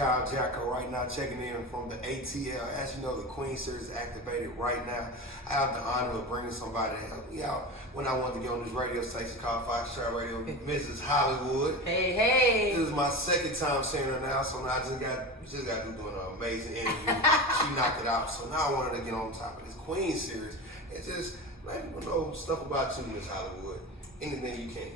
Jacko right now, checking in from the ATL. As you know, the Queen Series is activated right now. I have the honor of bringing somebody to help me out when I wanted to get on this radio station called Foxtrot Radio, Mrs. Hollywood. Hey, hey. This is my second time seeing her now, so now I just got to do an amazing interview. She knocked it out, so now I wanted to get on top of this Queen Series and just let people know stuff about you, Miss Hollywood. Anything you can.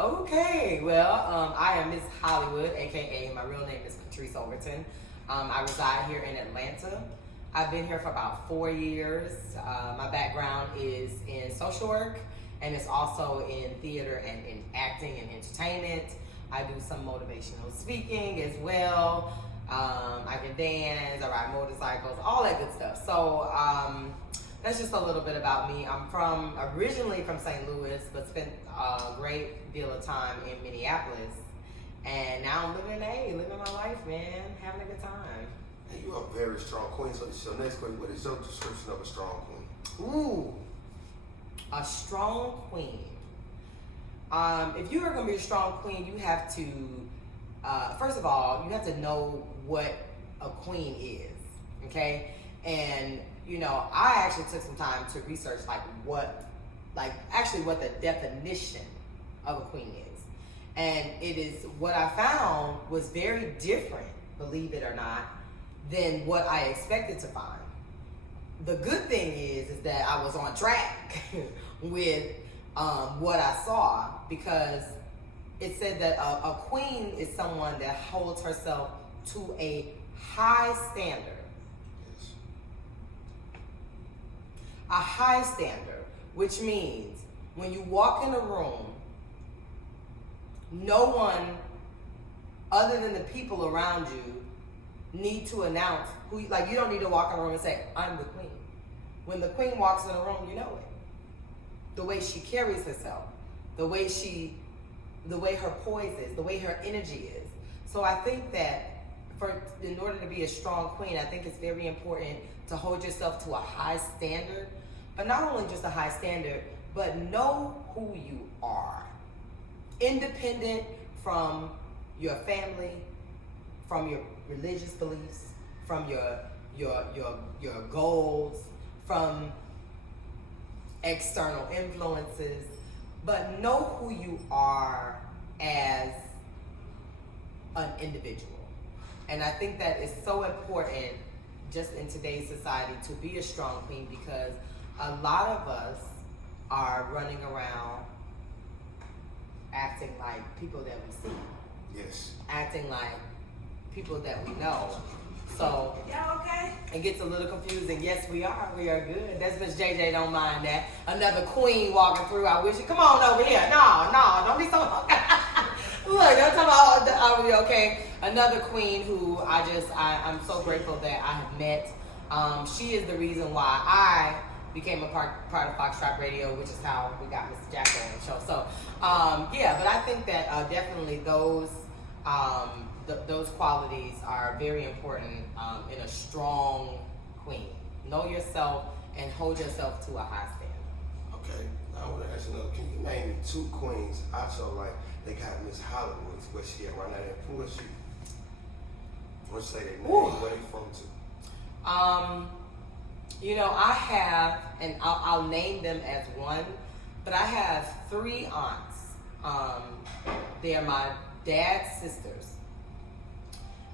Okay. Well, I am Miss Hollywood, aka my real name is Patrice Overton. I reside here in Atlanta. I've been here for about 4 years. My background is in social work, and it's also in theater and in acting and entertainment. I do some motivational speaking as well. I can dance, I ride motorcycles, all that good stuff. So that's just a little bit about me. I'm originally from St. Louis, but spent a great deal of time in Minneapolis. And now I'm living my life, man, having a good time. And you're a very strong queen. So this is your next question. What is your description of a strong queen? Ooh, a strong queen. If you are going to be a strong queen, you have to, first of all, you have to know what a queen is, okay? And you know, I actually took some time to research what the definition of a queen is. And it is, what I found was very different, believe it or not, than what I expected to find. The good thing is that I was on track with what I saw, because it said that a queen is someone that holds herself to a high standard. A high standard, which means when you walk in a room, no one other than the people around you need to announce who, you don't need to walk in a room and say, I'm the queen. When the queen walks in a room, you know it. The way she carries herself, the way her poise is, the way her energy is. So I think that in order to be a strong queen, I think it's very important to hold yourself to a high standard, but not only just a high standard, but know who you are. Independent from your family, from your religious beliefs, from your goals, from external influences, but know who you are as an individual. And I think that is so important just in today's society to be a strong queen, because a lot of us are running around acting like people that we see. Yes. Acting like people that we know. So, y'all okay? It gets a little confusing. Yes, we are. We are good. That's Miss JJ, don't mind that. Another queen walking through. I wish you, come on over here. No, don't be so... Look, don't talk about, are we okay? Another queen who I'm so grateful that I have met. She is the reason why I became a part of Foxtrot Radio, which is how we got Mr. Jacko on the show. So, but I think that definitely those qualities are very important in a strong queen. Know yourself and hold yourself to a high standard. Okay, I want to ask you another. Can you name me 2 queens I feel like they got Miss Hollywood, where she at right now? Who is she? What's say their name? Where they from to? I have, and I'll name them as one, but I have 3 aunts. They are my dad's sisters.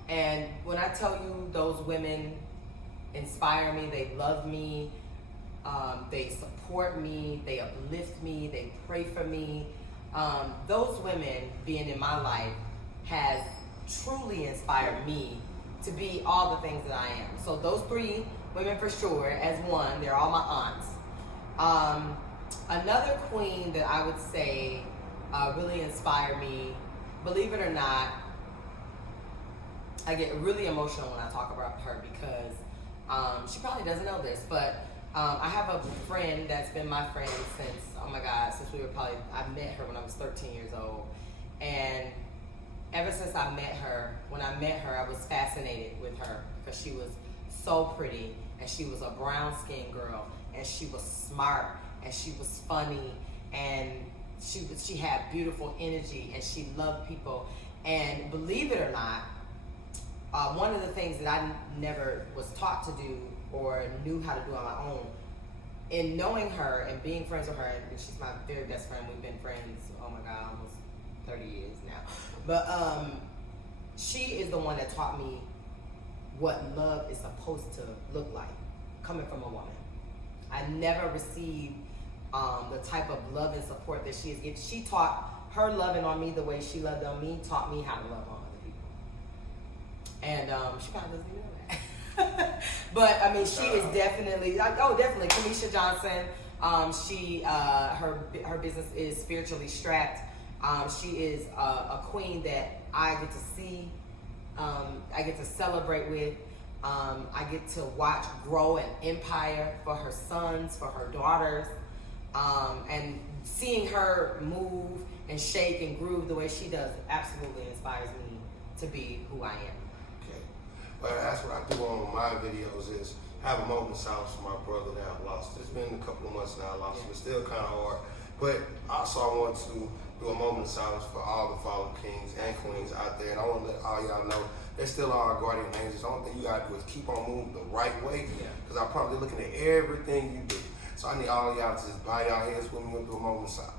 And when I tell you those women inspire me, they love me, they support me, they uplift me, they pray for me. Those women being in my life has truly inspired me to be all the things that I am. So those 3 women for sure, as one, they're all my aunts. Another queen that I would say really inspired me, believe it or not, I get really emotional when I talk about her, because she probably doesn't know this, but I have a friend that's been my friend since, since I met her when I was 13 years old. And ever since when I met her, I was fascinated with her because she was so pretty, and she was a brown-skinned girl, and she was smart, and she was funny, and she had beautiful energy, and she loved people. And believe it or not, one of the things that I never was taught to do or knew how to do on my own, in knowing her and being friends with her, and she's my very best friend. We've been friends, oh my God, almost 30 years now. But she is the one that taught me what love is supposed to look like, coming from a woman. I never received the type of love and support that she is giving. She taught her loving on me the way she loved on me, taught me how to love on other people. And she kind of doesn't even know that. But I mean, she is definitely, definitely, Kamisha Johnson. She, her business is Spiritually Strapped. She is a queen that I get to see, I get to celebrate with. I get to watch grow an empire for her sons, for her daughters, and seeing her move and shake and groove the way she does absolutely inspires me to be who I am. Okay, but that's what I do on my videos is have a moment of silence for my brother that I've lost. It's been a couple of months now I lost him. It's still kind of hard, but also I want to do a moment of silence for all the fallen kings and queens out there, and I want to let all y'all know they still are our guardian angels. The only thing you gotta do is keep on moving the right way, because I'm probably looking at everything you do. So I need all y'all to just bow y'all heads with me and do a moment of silence.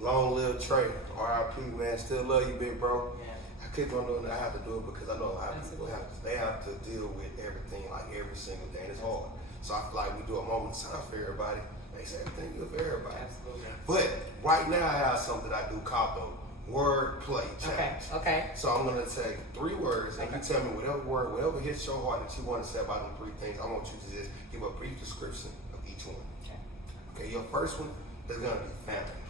Long live Trey, R.I.P. man. Still love you, big bro. Yeah. I keep on doing it. I have to do it because I know a lot of people have to deal with everything like every single day, and it's hard. So I feel like we do a moment of silence for everybody. Makes everything good for everybody. Absolutely. But right now I have something I do called the word play challenge. Okay. So I'm gonna take 3 words, and you tell me whatever word, whatever hits your heart that you want to say about them 3 things. I want you to just give a brief description of each one. Okay. Your first one is gonna be family.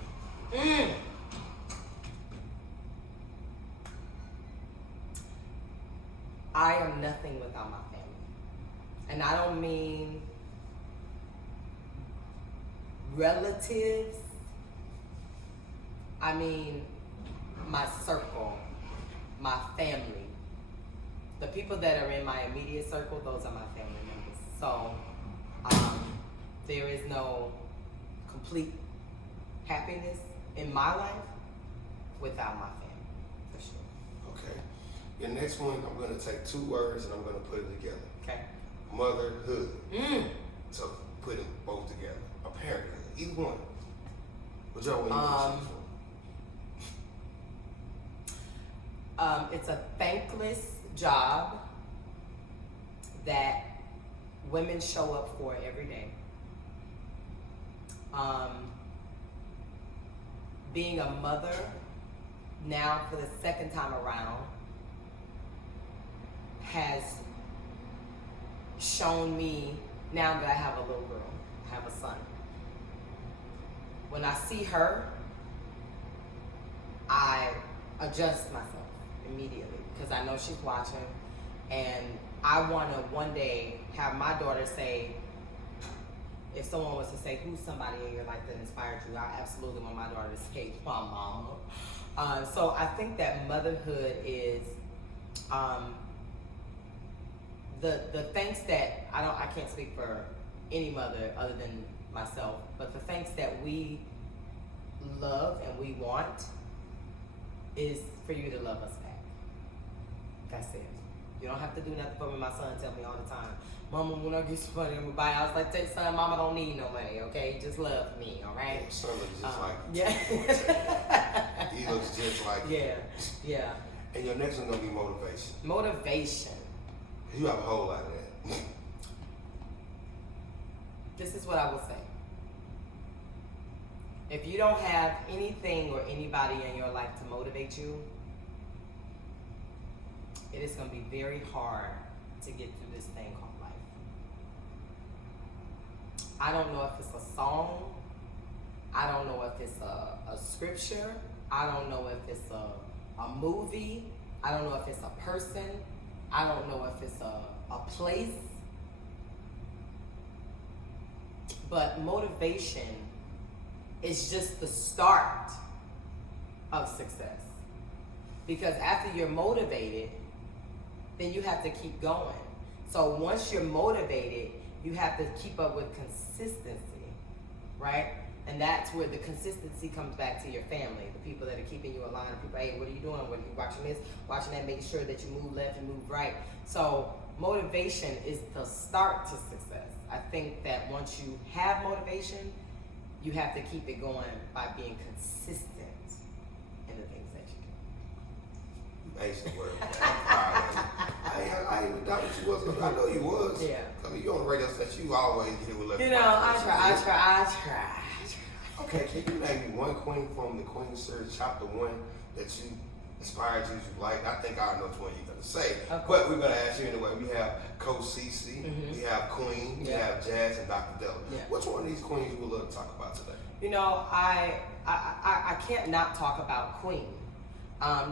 I am nothing without my family. And I don't mean relatives. I mean my circle, my family. The people that are in my immediate circle, those are my family members. So there is no complete happiness in my life without my family, for sure. Okay. Your next one, I'm going to take 2 words and I'm going to put it together. Okay. Motherhood. So put them both together. Or parenthood. Either one. Whichever one you want to choose from. It's a thankless job that women show up for every day. Being a mother now for the second time around has shown me, now that I have a little girl, I have a son. When I see her, I adjust myself immediately because I know she's watching, and I want to one day have my daughter say, if someone was to say, who's somebody in your life that inspired you, I absolutely want my daughter to say, my mama. So I think that motherhood is the thanks that, I can't speak for any mother other than myself, but the thanks that we love and we want is for you to love us back. That's it. You don't have to do nothing for me. My son tell me all the time, Mama, when I get some money, I'm gonna buy. I was like, son, Mama don't need no money, okay? Just love me, all right? Yeah, son looks just like yeah. He looks just like Yeah. And your next one's gonna be motivation. Motivation. You have a whole lot of that. This is what I will say. If you don't have anything or anybody in your life to motivate you, it is going to be very hard to get through this thing called life. I don't know if it's a song. I don't know if it's a scripture. I don't know if it's a movie. I don't know if it's a person. I don't know if it's a place. But motivation is just the start of success. Because after you're motivated, then you have to keep going. So once you're motivated, you have to keep up with consistency, right? And that's where the consistency comes back to your family, the people that are keeping you aligned. People, hey, what are you doing? What are you watching this, watching that, making sure that you move left and move right. So motivation is the start to success. I think that once you have motivation, you have to keep it going by being consistent in the things that you do. Amazing work, man. I'm proud of you. I ain't even doubt that you was. I know you was. Yeah. I mean, you on the radio station, you always get it with left. You know, I try. Okay, can you name me one queen from the Queen series, chapter 1, that you inspired you like? I think I know which one you're going to say. Okay. But we're going to ask you anyway. We have Coach Cece, we have Queen, we have Jazz, and Dr. Della. Yeah. Which one of these queens you would love to talk about today? You know, I can't not talk about Queen.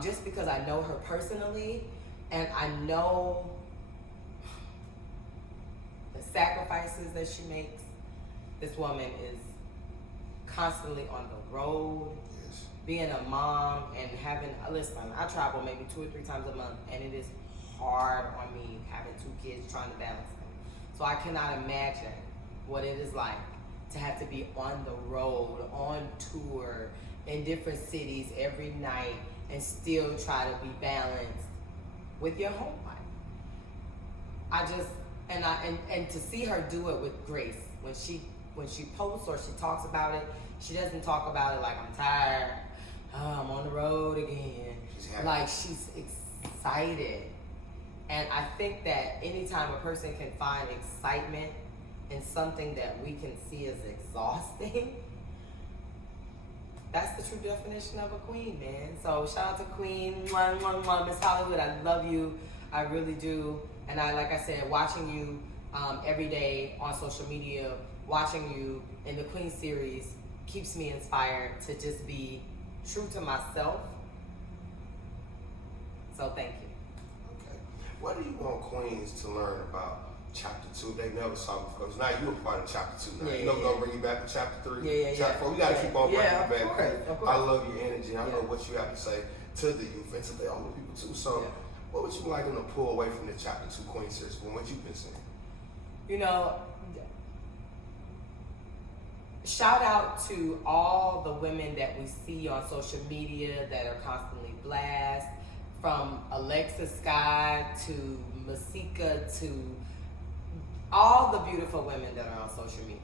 Just because I know her personally, and I know the sacrifices that she makes. This woman is constantly on the road, being a mom and having, listen, I travel maybe 2 or 3 times a month, and it is hard on me having 2 kids trying to balance them. So I cannot imagine what it is like to have to be on the road, on tour, in different cities every night, and still try to be balanced with your home life. I just, and to see her do it with grace, when she posts or she talks about it, she doesn't talk about it like, I'm tired, I'm on the road again. Like, she's excited. And I think that anytime a person can find excitement in something that we can see as exhausting, that's the true definition of a queen, man. So shout out to Queen, Miss Holliwood, I love you, I really do. And like I said, watching you every day on social media, watching you in the Queen series keeps me inspired to just be true to myself. So thank you. Okay. What do you want queens to learn about chapter 2? They never saw before. Now you're a part of chapter 2 now. Yeah, you know we're going to bring you back to chapter 3. Chapter 4. We got to keep on bringing you back. Of course. I love your energy. I know what you have to say to the youth and to the older people too. So what would you like them to pull away from the chapter 2 Queen series from what you've been seeing? You know, shout out to all the women that we see on social media that are constantly blessed, from Alexa Sky to Masika to all the beautiful women that are on social media.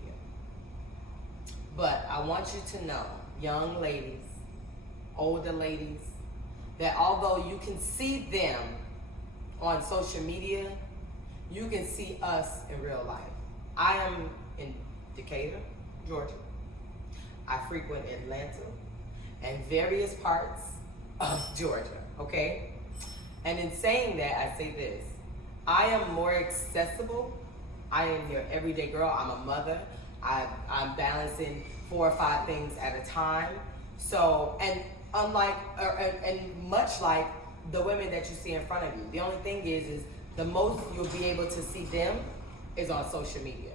But I want you to know, young ladies, older ladies, that although you can see them on social media, you can see us in real life. I am in Decatur, Georgia. I frequent Atlanta and various parts of Georgia, okay? And in saying that, I say this. I am more accessible. I am your everyday girl. I'm a mother. I'm balancing 4 or 5 things at a time. So, and unlike, and much like the women that you see in front of you, the only thing is the most you'll be able to see them is on social media.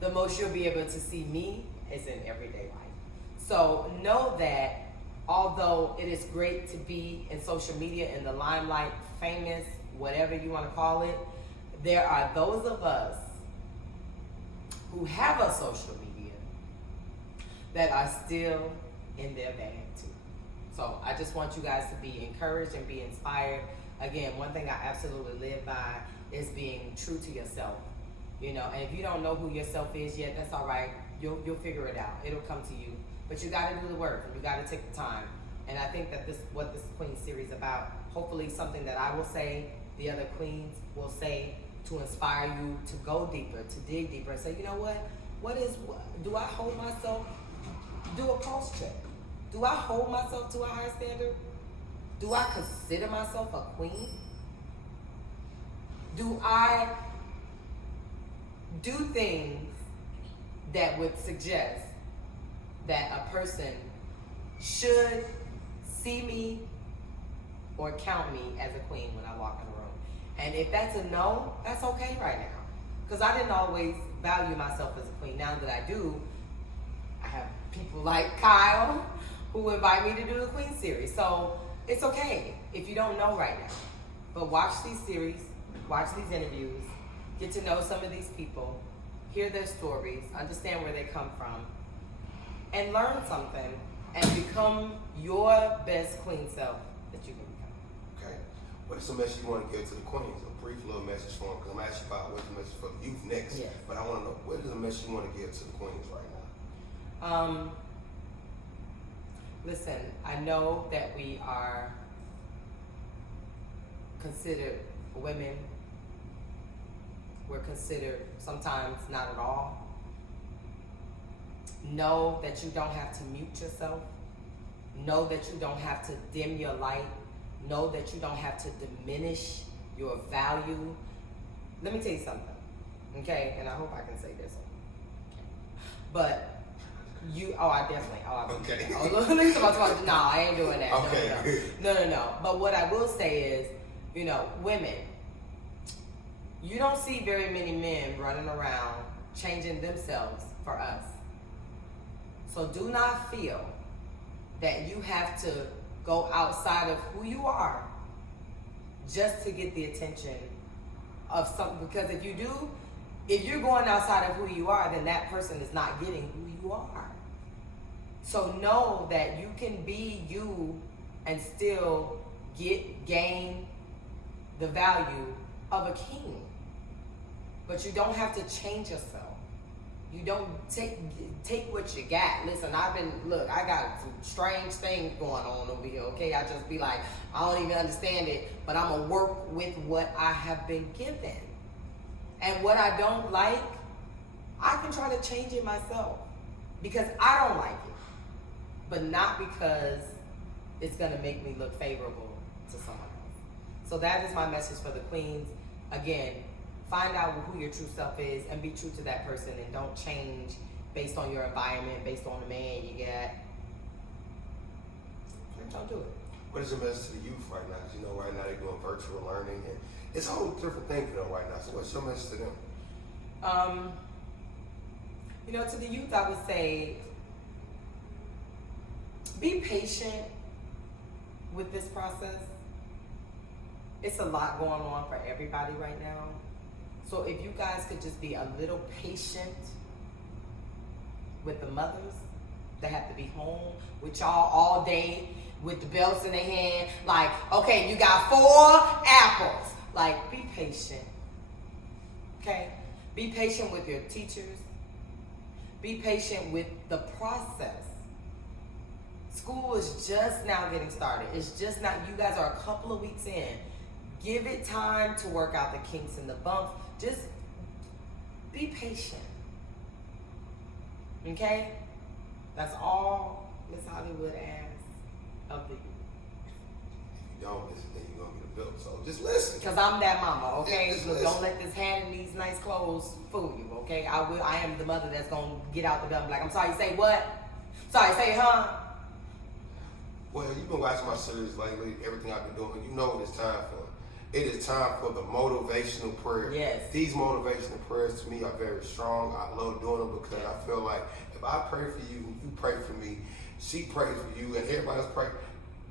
The most you'll be able to see me is in everyday life. So know that although it is great to be in social media, in the limelight, famous, whatever you want to call it, there are those of us who have a social media that are still in their bag too. So I just want you guys to be encouraged and be inspired. Again, one thing I absolutely live by is being true to yourself. You know, and if you don't know who yourself is yet, that's all right. You'll figure it out. It'll come to you. But you got to do the work, and you got to take the time. And I think that what this Queen series about, hopefully something that I will say, the other queens will say, to inspire you to go deeper, to dig deeper, and say, you know what do I hold myself? Do a pulse check. Do I hold myself to a higher standard? Do I consider myself a queen? Do I do things that would suggest that a person should see me or count me as a queen when I walk in the room? And if that's a no, that's okay right now. Because I didn't always value myself as a queen. Now that I do, I have people like Kyle who invite me to do the Queen series. So it's okay if you don't know right now. But watch these series, watch these interviews, get to know some of these people, hear their stories, understand where they come from, and learn something and become your best queen self that you can become. Okay. What is the message you want to give to the queens? A brief little message for them, because I'm asking about what's the message for the youth next. Yes. But I want to know, what is the message you want to give to the queens right now? Listen, I know that we are considered women. We're considered sometimes not at all. Know that you don't have to mute yourself. Know that you don't have to dim your light. Know that you don't have to diminish your value. Let me tell you something, okay? And I hope I can say this. But Okay. No, I ain't doing that. Okay. No. But what I will say is, women, you don't see very many men running around changing themselves for us. So do not feel that you have to go outside of who you are just to get the attention of something. Because if you're going outside of who you are, then that person is not getting who you are. So know that you can be you and still gain the value of a king. But you don't have to change yourself. You don't take what you got. Listen, I got some strange things going on over here, okay? I just be like, I don't even understand it, but I'm gonna work with what I have been given. And what I don't like, I can try to change it myself because I don't like it. But not because it's gonna make me look favorable to someone else. So that is my message for the queens. Again, find out who your true self is and be true to that person, and don't change based on your environment, based on the man you got. Don't do it. What is the message to the youth right now? Because right now they're doing virtual learning, and it's a whole different thing for them right now. So what's your message to them? To the youth, I would say, be patient with this process. It's a lot going on for everybody right now. So if you guys could just be a little patient with the mothers that have to be home with y'all all day with the belts in their hand, like, okay, you got 4 apples. Like, be patient. Okay? Be patient with your teachers. Be patient with the process. School is just now getting started. It's just not, you guys are a couple of weeks in. Give it time to work out the kinks and the bumps. Just be patient. Okay? That's all Miss Hollywood asks of the youth. If you don't listen, then you're going to get a belt. So just listen. Because I'm that mama, okay? Just Look, listen. don't let this hand in these nice clothes fool you, okay? I am the mother that's going to get out the belt and be like, I'm sorry, say what? Sorry, say huh? Well, you've been watching my series lately, everything I've been doing. You know what it's time for. It is time for the motivational prayer. Yes. These motivational prayers to me are very strong. I love doing them because I feel like if I pray for you, you pray for me, she prays for you, and everybody else pray.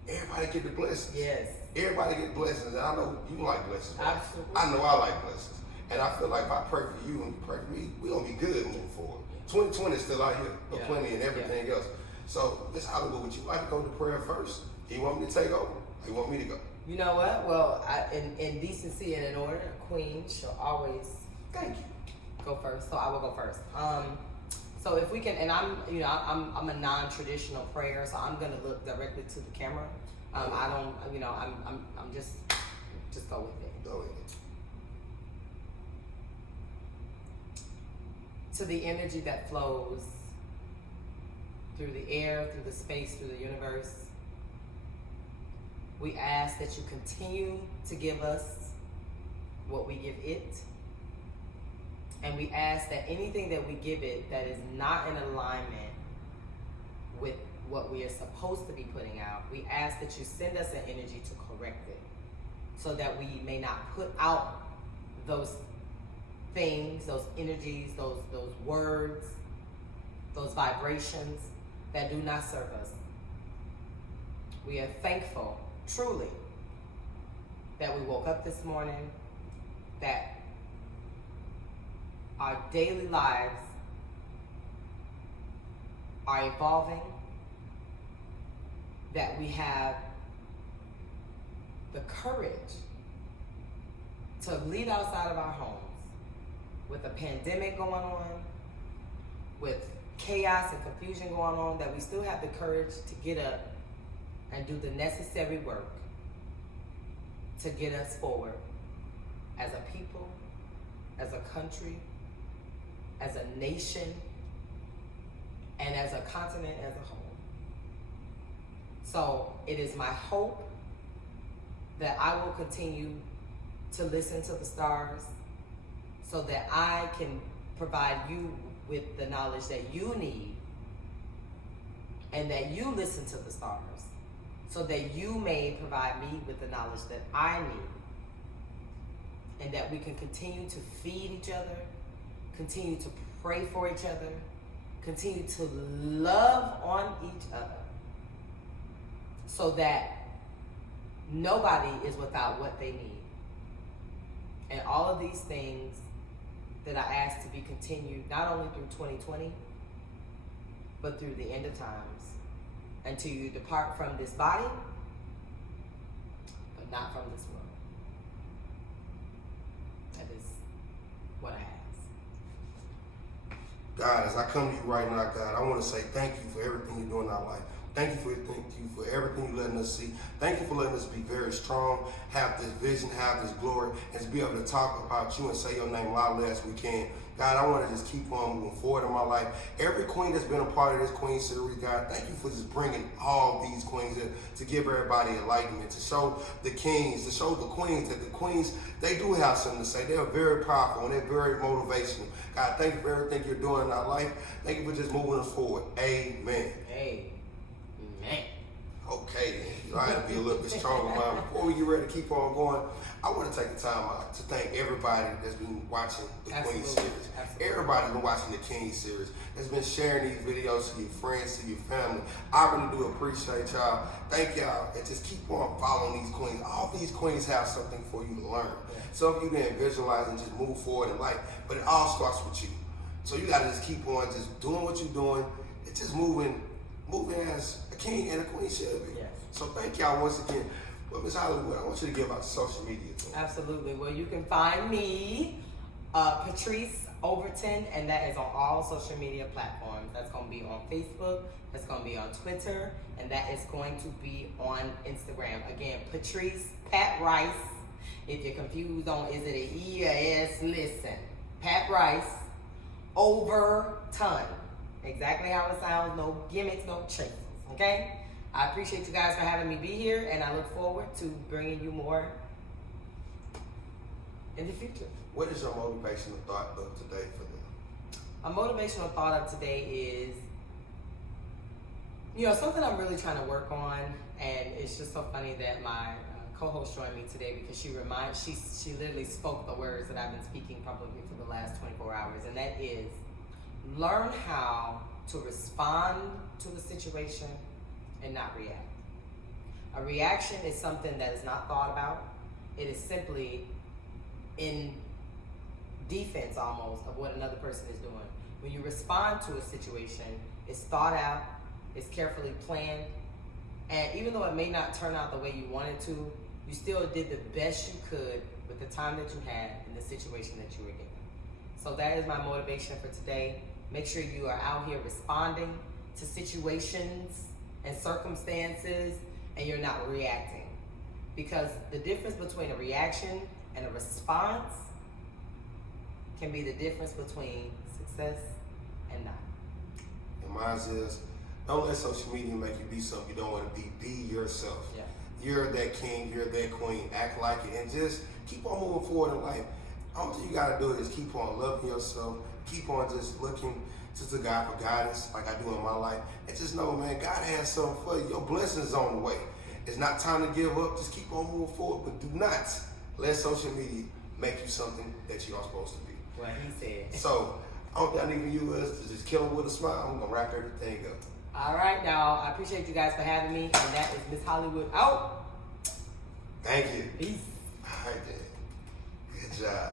Everybody get the blessings. Yes. Everybody get blessings. And I know you like blessings. Right? Absolutely. I know I like blessings. And I feel like if I pray for you and you pray for me, we're going to be good moving forward. 2020 is still out here for plenty and everything else. So, Miss Hollywood, would you like to go to prayer first? Do you want me to take over? Or you want me to go? You know what? Well, in decency and in order, a queen shall always go first. So I will go first. So if we can, and I'm a non-traditional prayer, so I'm gonna look directly to the camera. I don't, I'm just go with it. Go with it. To the energy that flows through the air, through the space, through the universe, we ask that you continue to give us what we give it. And we ask that anything that we give it that is not in alignment with what we are supposed to be putting out, we ask that you send us an energy to correct it so that we may not put out those things, those energies, those words, those vibrations that do not serve us. We are thankful, truly, that we woke up this morning, that our daily lives are evolving, that we have the courage to leave outside of our homes with a pandemic going on, with chaos and confusion going on, that we still have the courage to get up and do the necessary work to get us forward as a people, as a country, as a nation, and as a continent as a whole. So it is my hope that I will continue to listen to the stars so that I can provide you with the knowledge that you need, and that you listen to the stars so that you may provide me with the knowledge that I need, and that we can continue to feed each other, continue to pray for each other, continue to love on each other, so that nobody is without what they need. And all of these things that I ask to be continued, not only through 2020, but through the end of times, until you depart from this body, but not from this world. That is what I ask. God, as I come to you right now, God, I want to say thank you for everything you're doing in our life. Thank you for everything you're letting us see. Thank you for letting us be very strong, have this vision, have this glory, and to be able to talk about you and say your name loudly as we can. God, I want to just keep on moving forward in my life. Every queen that's been a part of this Queen series, God, thank you for just bringing all these queens in to give everybody enlightenment, to show the kings, to show the queens that the queens, they do have something to say. They're very powerful and they're very motivational. God, thank you for everything you're doing in our life. Thank you for just moving us forward. Amen. Amen. Okay, then. I had to be a little bit stronger, man. Before we get ready to keep on going, I want to take the time out to thank everybody that's been watching the Queen series. Absolutely. Everybody's been watching the King series, that's been sharing these videos to your friends, to your family. I really do appreciate y'all. Thank y'all, and just keep on following these queens. All these queens have something for you to learn. Some of you didn't visualize and just move forward in life, but it all starts with you. So you got to just keep on just doing what you're doing. It's just moving as a king and a queen should be. Yes. So thank y'all once again. But Ms. Holliwood, I want you to give out social media too. Absolutely. Well, you can find me, Patrice Overton, and that is on all social media platforms. That's going to be on Facebook, that's going to be on Twitter, and that is going to be on Instagram. Again, Patrice Pat Rice. If you're confused on is it an E or S, listen. Pat Rice Overton. Exactly how it sounds, no gimmicks, no tricks, okay? I appreciate you guys for having me be here, and I look forward to bringing you more in the future. What is your motivational thought of today for them? A motivational thought of today is, something I'm really trying to work on, and it's just so funny that my co-host joined me today because she literally spoke the words that I've been speaking probably for the last 24 hours, and that is, learn how to respond to the situation and not react. A reaction is something that is not thought about. It is simply in defense almost of what another person is doing. When you respond to a situation, it's thought out, it's carefully planned, and even though it may not turn out the way you wanted to, you still did the best you could with the time that you had in the situation that you were given. So that is my motivation for today. Make sure you are out here responding to situations and circumstances, and you're not reacting. Because the difference between a reaction and a response can be the difference between success and not. And mine is, don't let social media make you be something you don't want to be. Be yourself. Yeah. You're that king, you're that queen. Act like it, and just keep on moving forward in life. All you gotta do is keep on loving yourself. Keep on just looking to God for guidance, like I do in my life. And just know, man, God has something for you. Your blessings is on the way. It's not time to give up. Just keep on moving forward. But do not let social media make you something that you aren't supposed to be. What he said. So, all I need from you is to just kill them with a smile. I'm going to wrap everything up. All right, now, I appreciate you guys for having me. And that is Miss Holliwood out. Thank you. Peace. All right, then. Good job.